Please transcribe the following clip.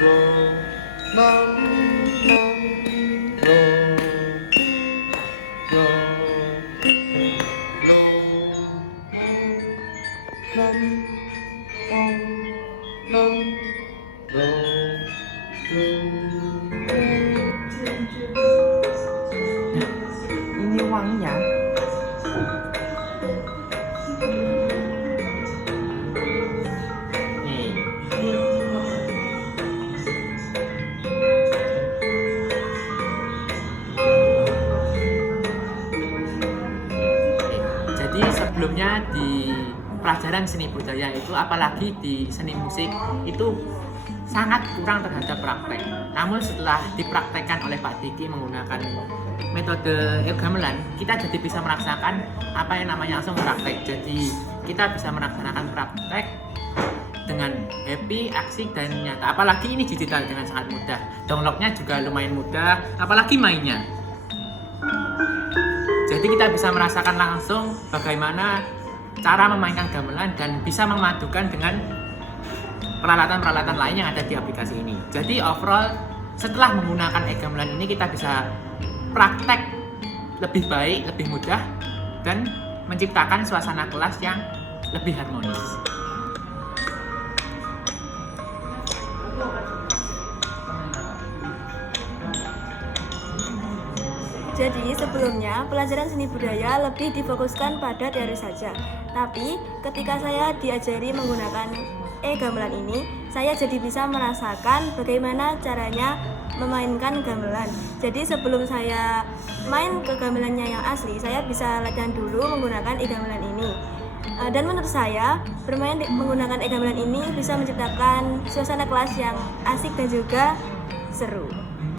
ro nam nam ro ro lo nam nam ro Ini wanginya. Nih. Jadi sebelumnya di pelajaran seni budaya itu, apalagi di seni musik itu sangat kurang terhadap praktek. Namun setelah dipraktekkan oleh Pak Diki menggunakan metode gamelan, kita jadi bisa merasakan apa yang namanya langsung praktek. Jadi kita bisa melaksanakan praktek dengan happy, asik, dan nyata. Apalagi ini digital dengan sangat mudah. Downloadnya juga lumayan mudah, apalagi mainnya. Jadi kita bisa merasakan langsung bagaimana cara memainkan gamelan dan bisa memadukan dengan peralatan-peralatan lain yang ada di aplikasi ini. Jadi overall setelah menggunakan e-gamelan ini kita bisa praktek lebih baik, lebih mudah, dan menciptakan suasana kelas yang lebih harmonis. Jadi sebelumnya pelajaran seni budaya lebih difokuskan pada teori saja. Tapi ketika saya diajari menggunakan e-gamelan ini, saya jadi bisa merasakan bagaimana caranya memainkan gamelan. Jadi sebelum saya main ke gamelannya yang asli, saya bisa latihan dulu menggunakan e-gamelan ini. Dan menurut saya, bermain menggunakan e-gamelan ini bisa menciptakan suasana kelas yang asik dan juga seru.